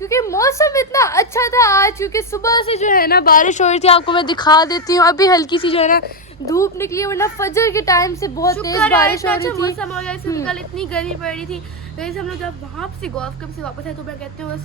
क्योंकि मौसम इतना अच्छा था आज, क्योंकि सुबह से जो है ना बारिश हो रही थी। आपको मैं दिखा देती हूँ, अभी हल्की सी जो है ना धूप निकली, वरना फजर के टाइम से बहुत तेज बारिश हो रही थी। मौसम हो गया, कल इतनी गर्मी पड़ रही थी। वैसे हम लोग जब वहाँ से गोल्फ क्लब से वापस आए तो मैं कहती हूँ बस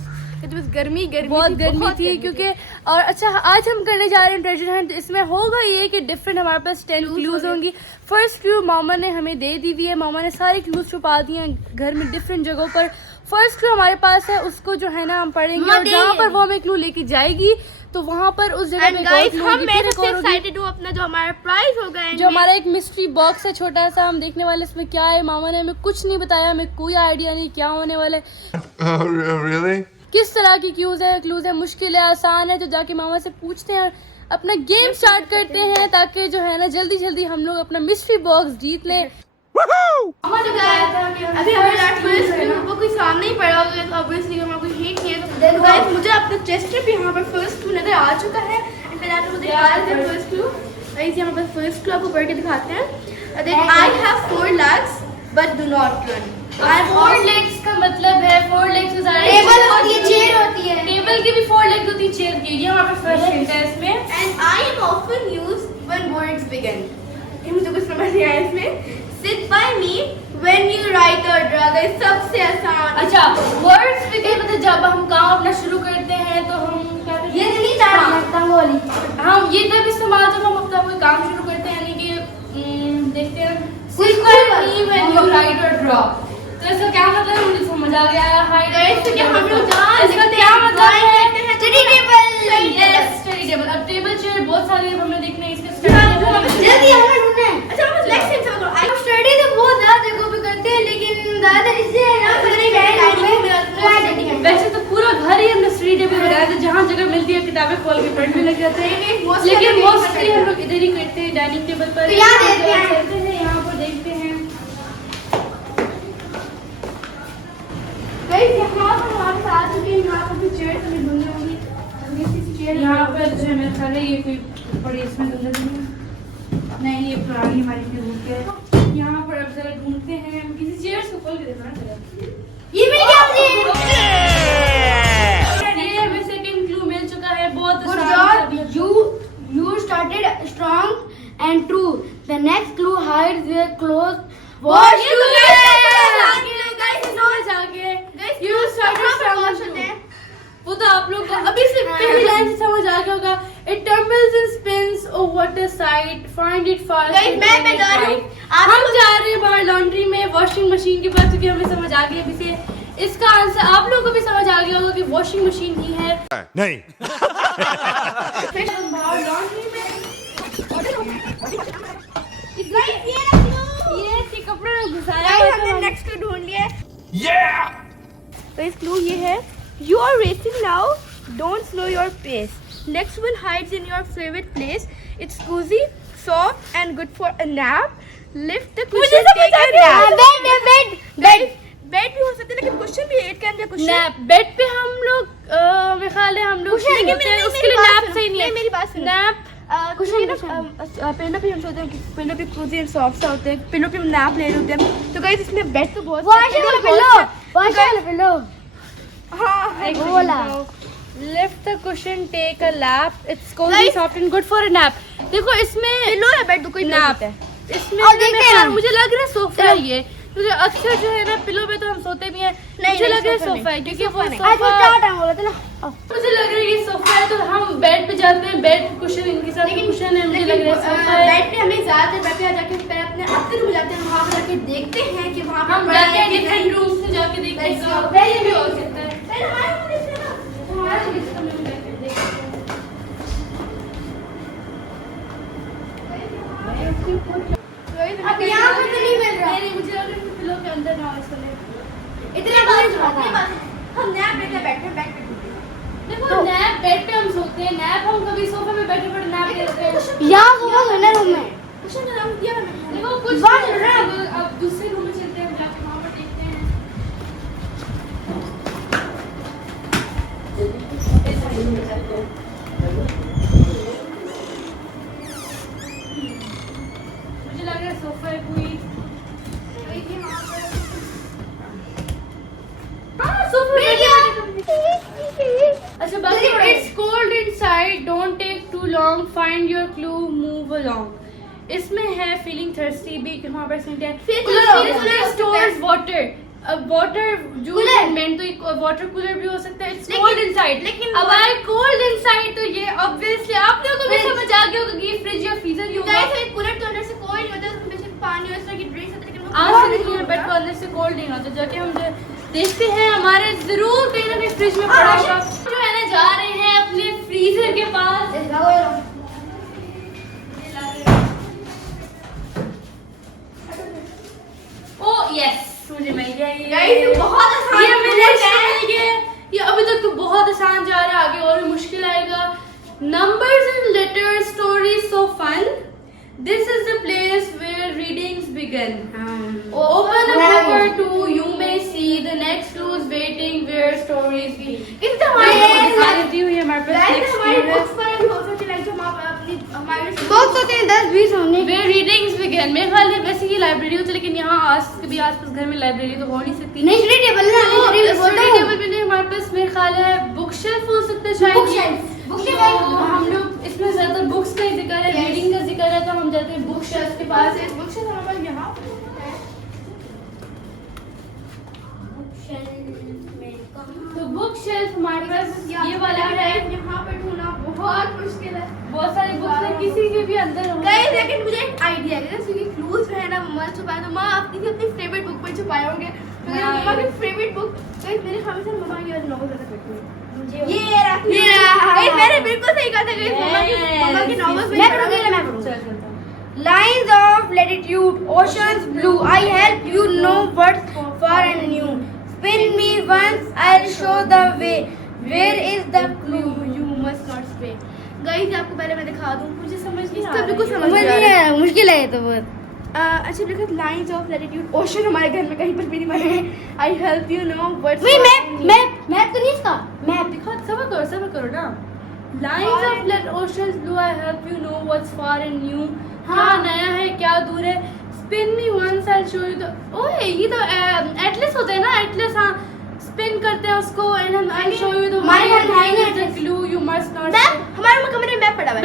गर्मी बहुत गर्मी थी क्योंकि। और अच्छा, आज हम करने जा रहे हैं ट्रेजर हंट। इसमें होगा ये कि डिफरेंट हमारे पास 10 क्लूज होंगी। फर्स्ट क्लू मामा ने हमें दे दी हुई है, मामा ने सारे क्लूज छुपा दिए हैं घर में डिफरेंट जगहों पर। फर्स्ट क्लू हमारे पास है, उसको जो है ना हम पढ़ेंगे, और जहाँ पर वो हमें क्लू लेके जाएगी तो वहाँ पर उस जगह में एक्साइटेड हूँ अपना जो हमारा प्राइज होगा, जो हमारा एक मिस्ट्री बॉक्स है छोटा सा, हम देखने वाले इसमें क्या है। मामा ने हमें कुछ नहीं बताया, हमें कोई आइडिया नहीं क्या होने वाला है। Really? किस तरह की क्लूज है, मुश्किल है, आसान है, तो जाके मामा से पूछते हैं, अपना गेम स्टार्ट करते हैं, ताकि जो है ना जल्दी जल्दी हम लोग अपना मिस्ट्री बॉक्स जीत लें। अभी हमें कोई सामने ही पड़ा होगा तो ऑब्वियसली हमें कोई हिंट नहीं है। तो गाइस मुझे अपना चेस्ट पे यहाँ पर फर्स्ट क्लू नजर आ चुका है। फर्स्ट क्लू गाइस यहाँ पर फर्स्ट क्लू आपको पढ़ के दिखाते हैं। I have 4 legs but do not run. 4 legs का मतलब है 4 legs टेबल होती है, चेयर होती है, टेबल की भी 4 legs होती है, चेयर की। ये हमारा फर्स्ट हिंट है इसमें। And I am often used when words begin. मुझे कुछ समझ नहीं आया इसमें। Sit by me when you write or draw। सबसे आसान। अच्छा, वर्ड्स बिगिन मतलब जब हम काम अपना शुरू करते हैं तो हम क्या करते हैं? ये नहीं तंगोली। हम ये तब इस्तेमाल जब हम अपना कोई काम शुरू करते हैं, यानी कि देखते हैं Sit by me when you write or draw। तो इसका क्या मतलब है मुझे समझ आ गया। हम लोग इसका क्या मतलब है? Study table. Yes, study table. अब टेबल चेयर बहुत सारी हमने देखने इसके स्टडी जल्दी हमें ढूंढना है। अच्छा हम नेक्स्ट टाइम चलो। आई स्टडी तो बहुत ज्यादा जगहों पे करते हैं, लेकिन ज्यादा इससे यहां पर नहीं है। वैसे तो पूरा घर ही हमने स्टडी टेबल बनाया था, जहाँ जगह मिलती है किताबें खोल के पढ़ने लग जाते हैं। लेकिन मोस्टली हम लोग इधर ही करते हैं, डाइनिंग टेबल पर। तो यहाँ देखते हैं, चलते हैं यहाँ पर देखते हैं। गाइस यहाँ पर हमारे साथ चुके हैं, यहाँ पर भी चेयर हमें ढूंढनी होगी। यहाँ पर जो है मेरे ख्याल है ये कोई बड़ी इसमें नहीं, ये पुरानी हमारी टेबल है। यहाँ पर अब जरा ढूंढते हैं, हम किसी चेयर्स को खोल के देखना चाहिए। ये मिल गया मुझे। ये हमें सेकंड क्लू मिल चुका है। बहुत Good आसान job. You started strong and true. The next clue hides their clothes. Wash वो तो आप लोग अभी से पहली लाइन से समझ आ गया होगा। It tumbles and spins, oh what a sight, find it fast। मैं जा रही हूँ। हम जा रहे हैं बाहर लॉन्ड्री में वॉशिंग मशीन के पास, क्योंकि हमें समझ आ गया अभी से इसका आंसर आप लोगों को भी समझ आ गया होगा कि वॉशिंग मशीन ही है। नहीं। फिर हम बाहर लॉन्ड्री में ये कपड़े में घुसाया हमने नेक्स्ट क्लू ढूंढ लिया। तो इस क्लू ये है, you are racing now, don't slow your pace, next one hides in your favorite place, it's cozy, soft and good for a nap, lift the cushion, take a nap। Bed भी हो सकता है, लेकिन question भी it can be question. Nap, bed पे हम लोग मेरे ख्याल है हम लोग उसके लिए नैप सही नहीं है। मेरी बात सुनो। नैप पिलो पे हम सोचते हैं कि पिलो पे कोजी एंड सॉफ्ट सा होते हैं, पिलो पे हम नैप ले रहे होते हैं। तो गाइस इसमें बेड तो बहुत पिलो हाँ बोला lift the cushion take a lap it's cosy soft and good for a nap. देखो इसमें पिलो है, बेड कोई नैप है इसमें। मुझे लग रहा है सोफा है ये, क्योंकि अक्सर जो है ना पिलो पे तो हम सोते भी हैं। मुझे लग रहा है सोफा है, क्योंकि वो मुझे लग रहा है ये सोफा है। तो हम बेड पे जाते हैं, बेड कुशन इनके साथ कुशन है, मुझे लग रहा है सोफा है। बेड पे हमें ज्यादातर बेड पे जाके अपने अपने रूम जाते हैं, वहाँ पे जाके देखते हैं कि वहाँ हम जाते हैं डिफरेंट रूम्स में जाके देखते हैं। पहले भी हो सकता है अब यहाँ पे तो नहीं मिल रहा। नहीं, मुझे लग रहा है पिलो के अंदर ना हो इसलिए। इतने बार हम नया बेड पे बैठे बेड पे देखो नैप बेड पे हम सोते हैं, नैप हम कभी सोफे पे बैठे पड़े नैप लेते हैं। यहाँ सोफा है रूम में। क्वेश्चन नाम दिया मैंने। देखो कुछ अब दूसरे रूम में चलते हैं, जाके वहाँ पर देखते हैं। मुझे लग रहा है सोफा है कोई। हाँ sofa inside, don't take too long, find your clue, move along. इसमें है feeling thirsty भी कि हमारे पास नहीं है. Cooler stores water. अब वाटर जूस मेन तो एक वाटर कूलर भी हो सकता है. It's cold inside. लेकिन अब आई कोल्ड इनसाइड तो ये ऑब्वियसली आप लोगों को भी समझ आ गया होगा कि ये फ्रिज या फ्रीजर ही होगा. गाइस एक कूलर तो अंदर से कोल्ड नहीं होता, उसमें बेशक पानी और इस तरह की ड्रिंक्स होती है, लेकिन वो आज से नहीं है बट वो अंदर से कोल्ड नहीं होता. जाके हम देखते हैं, हमारे जरूर कहीं ना कहीं फ्रिज में पड़ा होगा. जो है ना जा रहे हैं अपने फ्रीजर के पास. ओह यस, मुझे मिल गया ये. गाइस बहुत आसान ये मिल गया. ये अभी तक तो बहुत आसान जा रहा है, आगे और भी मुश्किल आएगा. Numbers and letters, stories so fun. This is the place where readings begin. Open a paper to you may see the next clues waiting where stories begin. इस तो हमारे दिखा देती हूँ, ये हमारे पास गाइस next हमारी clue है. बुक्स पर भी हो सकती है, जो हम अपनी हमारे बहुत होते हैं 10-20 होने. Where readings begin. मेरे ख्याल है वैसे ये लाइब्रेरी होती है, लेकिन यहाँ कभी आसपास घर में लाइब्रेरी तो हो नहीं सकती. नहीं स्टडी टेबल ना, स्टडी टेबल पे नहीं, हमारे पास मेरे ख्याल है बुक शेल्फ हो सकता है शायद. हम लोग इसमें ज्यादा बुक्स का ही जिक्र है, रीडिंग का जिक्र है, तो हम जाते हैं बुक शेल्फ के पास. बुक्स से हमारे यहाँ तो बुक शेल्फ हमारे पास ये वाला है. यहाँ पे ढूंढना बहुत मुश्किल है. बहुत सारे बुक्स हैं, किसी के भी अंदर हो. गाइस लेकिन मुझे एक आइडिया है, जैसे कि क्लूज है ना मम्मा छुपाए, तो माँ अपनी अपनी फेवरेट बुक पर छुपाए होंगे. मम्मा की फेवरेट बुक गाइस मेरे ख्याल से मम्मा की आज नॉवेल ज्यादा पढ़ती है. ये रहा गाइस, मैंने बिल्कुल सही कहा था गाइस. मम्मा की नॉवेल्स मैं पढ़ूंगी. Lines of latitude, oceans blue. I help you know what's far and new. Spin me once, I'll show the way. Where is the clue? You must not stray. Guys आपको पहले मैं दिखा दूं, मुझे समझ नहीं आ रहा. बिल्कुल समझ समझ नहीं आ नहीं रहा. आया, मुश्किल है ये तो बहुत. अच्छा देखो, लाइंस ऑफ लैटिट्यूड, ओशन हमारे घर में कहीं पर भी नहीं बने हैं. I help you know what's वही मैप तो नहीं इसका. मैप दिखा, सबर करो ना. Lines of let oceans blue, I help you know what's far and new. क्या नया है, क्या दूर है. Spin me once, I'll show you the. ओए ये तो एटलस होता है ना, एटलस. हाँ, स्पिन करते हैं उसको and I'll show you the. हमारे घर में है ना the clue you must not. Map हमारे कमरे में मैप पड़ा हुआ है.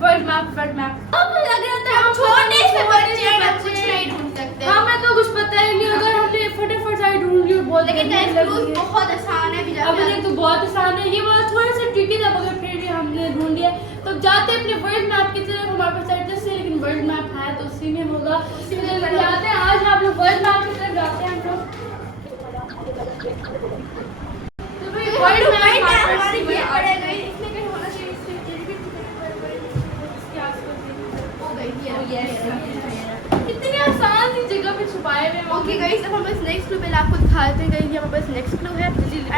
World map. अब लग रहा था हम छोटे से बच्चे हैं, हम कुछ नहीं ढूंढ सकते. हमें तो कुछ पता ही नहीं, अगर हमने फटाफट साइड ढूंढ ली और बहुत. लेकिन गाइस क्लूज बहुत आसान है. अभी अब ये तो बहुत आसान है, ये वाला थोड़ा सा ट्रिकी था, मगर फिर भी हमने ढूंढ लिया. तो जाते हैं अपने वर्ल्ड मैप की तरफ. हमारे पास एड्रेस है, लेकिन वर्ल्ड मैप है तो उसी में होगा. उसी में जाते हैं. आज आप लोग वर्ल्ड मैप की तरफ जाते हैं हम लोग. तो भाई वर्ल्ड मैप हमारे ये पड़ेगा, इसमें कहीं होना चाहिए. इतनी आसान सी जगह पे छुपाए हुए हैं. ओके गाइस, अब हम इस नेक्स्ट क्लू पहले आपको दिखा देते हैं. गाइस ये हमारे पास नेक्स्ट क्लू है,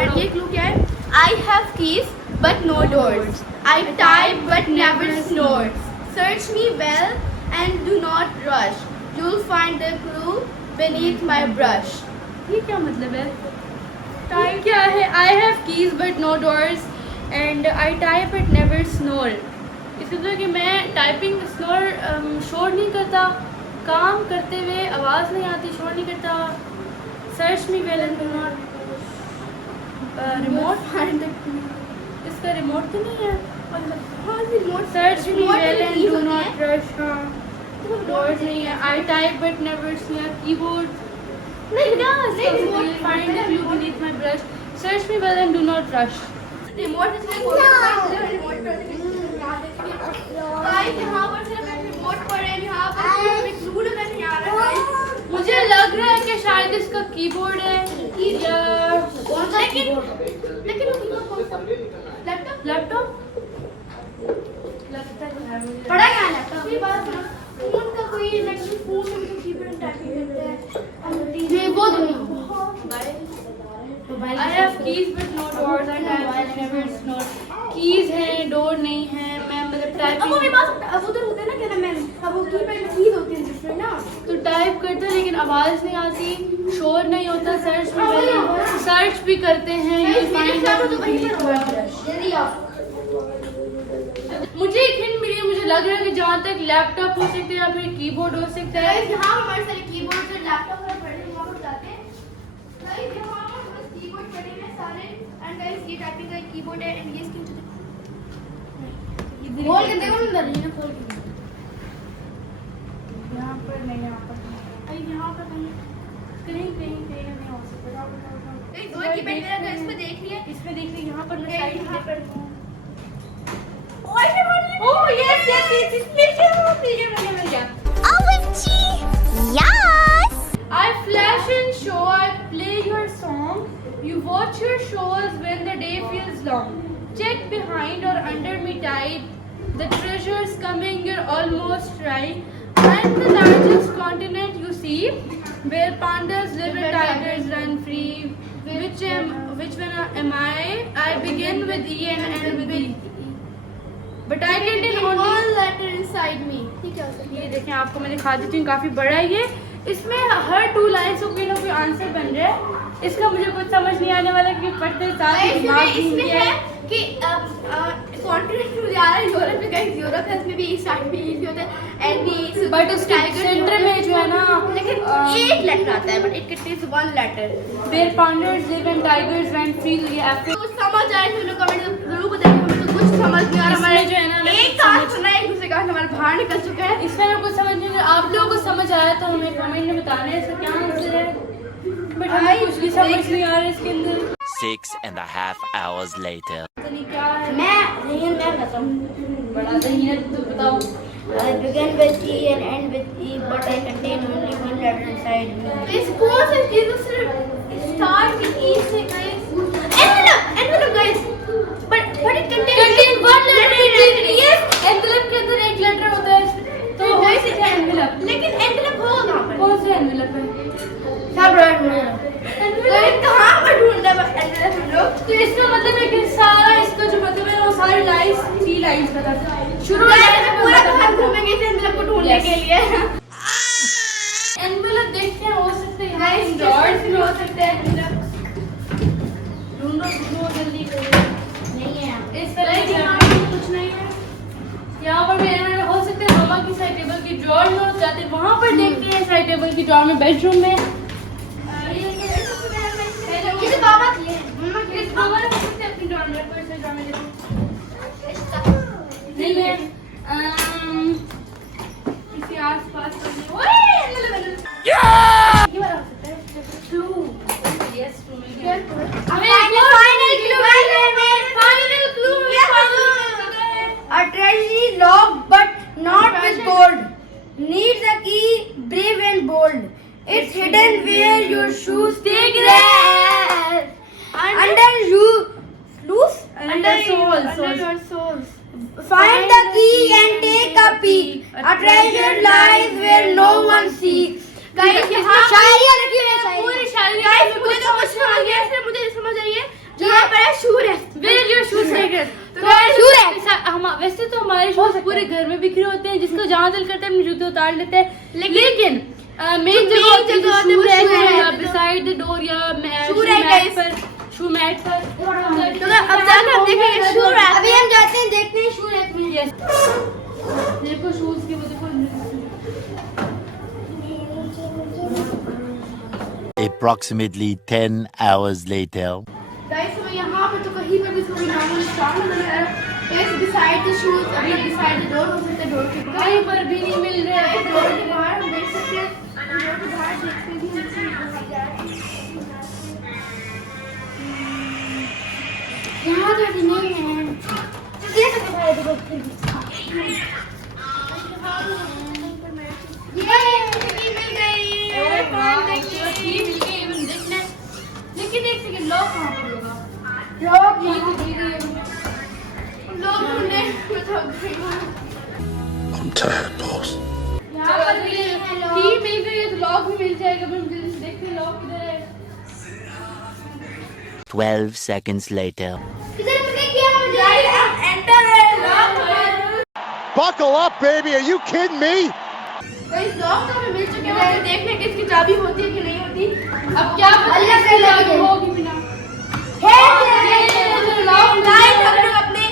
एंड ये क्लू क्या है? I have keys but no doors. I type but never snores. Search me well and do not rush. You'll find the clue beneath my brush. ये क्या मतलब है? टाइप क्या है? I have keys but no doors and I type but never snore. इसका मतलब कि मैं टाइपिंग शोर नहीं करता, काम करते हुए आवाज़ नहीं आती, शोर नहीं करता. Search me well and do not. Remote find the clue. इसका रिमोट तो नहीं है. हाँ remote. Search me well and do होते नॉट रश. हाँ, डोर्स नहीं है. I type but never snap. Keyboard नहीं. Find the clue beneath my brush. Search me well and do not rush. Remote इसमें खोल के रिमोट पर गाइस यहाँ पर सिर्फ एक रिमोट पर है. यहाँ पर एक क्लू नजर नहीं आ रहा है. मुझे लग रहा है कि शायद इसका कीबोर्ड है या कौन सा कीबोर्ड? लेकिन वो कीबोर्ड कौन सा? लैपटॉप. लैपटॉप लगता है मुझे. पढ़ा क्या लैपटॉप? ये बात सुनो, फोन का कोई इलेक्ट्रिक फोन में तो कीबोर्ड टाइपिंग करते हैं. ये वो दुनिया. I have keys but no doors. I type but never snore. Keys हैं, डोर नहीं है. मैं मतलब अब वो मेरे टाइपिंग पास अब उधर होते हैं ना, क्या नाम है, अब वो कीपैड में कीज होती हैं जिसमें ना. तो टाइप करते हैं लेकिन आवाज़ नहीं आती, शोर नहीं होता. सर्च भी करते हैं. ये फाइंड तो वहीं पर होगा. जल्दी आओ. मुझे एक हिंट मिली है. मुझे लग रहा है कि जहाँ तक लैपटॉप हो सकते हैं या फिर कीबोर्ड हो सकता है. गाइस यहाँ हमारे सारे कीबोर्ड और लैपटॉप वगैरह पड़े हैं, वहाँ पर जाते हैं. गाइस यहाँ पर बस कीबोर्ड पड़े हैं सारे. एंड गाइस ये टाइपिंग का कीबोर्ड है एंड ये इसकी खोल के देखो अंदर नहीं खोल के यहाँ पर नहीं, यहाँ पर नहीं। अरे यहाँ पर नहीं, कहीं कहीं कहीं नहीं हो सकता। दो की बैठ मेरा तो इसमें देख रही है। इसमें देख रही, यहाँ पर मैं ये साइड यहाँ में पर। ओह यस यस यस, मिल गया मिल गया। OMG! Yes! I flash and show, I play your song. You watch your shows when the day feels long. Check behind or under me tight. The treasure's coming, you're almost right. I'm the largest continent you see, where pandas live and tigers run free. Which one am I? I begin with E and end with E. But I contain only One letter inside me. ठीक है ये देखें, आपको मैं दिखा देती हूँ, काफ़ी बड़ा है ये। इसमें हर 2 लाइन्स को कोई ना कोई आंसर बन रहा है। इसका मुझे कुछ समझ नहीं आने वाला कि पढ़ते साथ ही दिमाग घूम इसमें गया है कि कॉन्टिनेंट मुझे आ रहा है यूरोप में, कहीं यूरोप है, इसमें भी इस साइड में ईस्ट होता है एंड भी बट उसके सेंटर में जो है ना, लेकिन एक लेटर आता है but it contains one letter. Where pandas live and tigers run free. ये आपको तो समझ आए तो लोग कमेंट जरूर बताइए, हमें तो कुछ समझ नहीं आ रहा। इसमें जो है ना, एक कान सुना है, एक दूसरे कान हमारा बाहर निकल चुका है। इसमें हमें कुछ समझ नहीं आ रहा। आप लोगों को समझ आया तो हमें कमेंट में बताना है इसका क्या आंसर है, बट हमें कुछ भी समझ नहीं आ रहा है इसके अंदर। 6.5 hours later. पता नहीं क्या है। मैं बताता हूँ बड़ा सही है, तो बताओ। I begin with E and end with E, but I contain only one letter inside me. इस कौन से चीज सिर्फ स्टार्ट की ई से guys, envelope guys, but it contain one letter. Yes, envelope के अंदर एक लेटर होता है, तो गाइस एनवेलप। लेकिन एनवेलप होगा कहां पर? कौन सा एनवेलप है? सब राइट में गाइस कहां पर ढूंढना है एनवेलप हम लोग? तो इसका मतलब है कि सारा इसका जो मतलब है वो सारी लाइंस 3 लाइंस बता शुरू गाइस पूरा घर घूमेंगे इस एनवेलप को ढूंढने के लिए। एनवेलप देखते हैं, हो सकते हैं गाइस जॉर्ज भी हो सकते हैं एनवेलप। ढूंढो जल्दी करो। नहीं है इस तरह गाइस से यहाँ पे कुछ नहीं है। यहाँ पर भी एनवेलप हो सकते हैं मामा की साइड टेबल की ड्रॉर में, जाते हैं वहाँ पर देखते हैं साइड टेबल की ड्रॉर में, बेडरूम में। किसी बाबा की है इस मामा ने हो सकते हैं अपनी ड्रॉर में, कोई से ड्रॉर में देखो। नहीं है किसी आसपास का नहीं। ओए एनवेलप ये वाला हो सकता है क्लू। यस क्लू मिल गया हमें। Final clue final clue A treasury locked but not with gold. Needs a key, brave and bold. It's hidden where your shoes take rest. Under you, loose. Under soles. your souls। Find the key and take a peek. A treasure lies where no one sees. Guys यहाँ शायरी रखी हुई है, पूरी शायरी। शायरी guys मुझे तो कुछ समझ गया, इससे मुझे समझ आई है जहाँ पर है shoe rest. Where your shoes taken. तो गाइस शू रैक। वैसे तो हमारे शूज पूरे घर में बिखरे होते हैं, जिसको जहाँ दिल करता है अपने जूते उतार लेते हैं, लेकिन मेन जगह होती है शू रैक या बिसाइड द डोर या शू रैक पर, शू मैट पर। तो अब जाकर हम देखेंगे शू रैक। अभी हम जाते हैं देखते हैं शू रैक में। यस देखो शूज की वो देखो। Approximately 10 hours later. गाइस हमें यहाँ पे तो कहीं पर भी कोई नॉर्मल स्टॉल नजर आ रहा है। गाइस डिसाइड द शूज, अभी डिसाइड द डोर हो सकता है, डोर के कहीं पर भी नहीं मिल रहा है। डोर के बाहर हम देख सकते हैं, डोर के बाहर देखते हैं यहाँ तो अभी नहीं है। ये तो दिखाई दे ये मिल गई। लेकिन एक सेकंड, लॉक कहाँ पर होगा? लोग लोग ढूंढने में थक गए। I'm tired, boss. यहाँ पर भी की मिल गई है तो लॉक भी मिल जाएगा। फिर हम जल्दी से देखते हैं लॉक किधर है। 12 seconds later. इधर मुझे क्या हो गाइस जाएगा? अब एंटर है लॉक है। Buckle up, baby. Are you kidding me? Guys lock तो हमें मिल चुके हैं, बस देखने की इसकी चाबी होती है कि नहीं होती। अब क्या पता अल्लाह इसकी से लग चाबी गई। होगी बिना। लॉक गाइस हम लोग अपने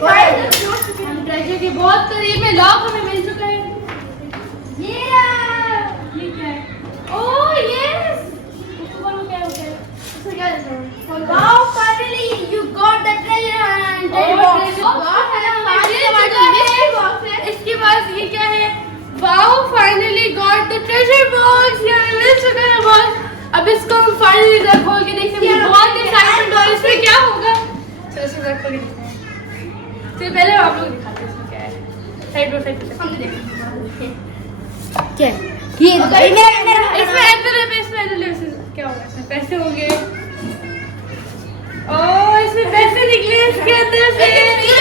फाइल जोड़ चुके हैं। हम ट्रेजर के बहुत करीब में, लॉक हमें मिल चुका है। ये क्या है? ओह यस, उसको बोलो क्या होता है? इसको क्या देते हैं? Wow, finally you got the treasure hunt. और बहुत है ना इसको हम फाइनली रख खोल के देखते हैं, बहुत एक्साइटमेंट और इसमें क्या होगा। चलो इसमें रख खोल के देखते हैं। चलो पहले आप लोग दिखाते हैं इसमें क्या है। साइड हम देखते हैं क्या है ये इसमें एंवेलप है, इसमें एंवेलप क्या होगा, इसमें पैसे होंगे। ओह इसमें पैसे निकले इसके अंदर से। इसमें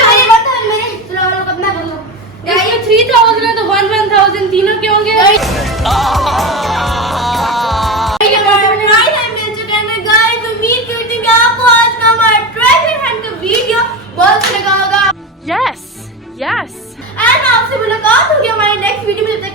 3000 है तो 1,000 तीनों के होंगे। Yes, yes. आपसे मुलाकात होगी हमारे नेक्स्ट वीडियो में।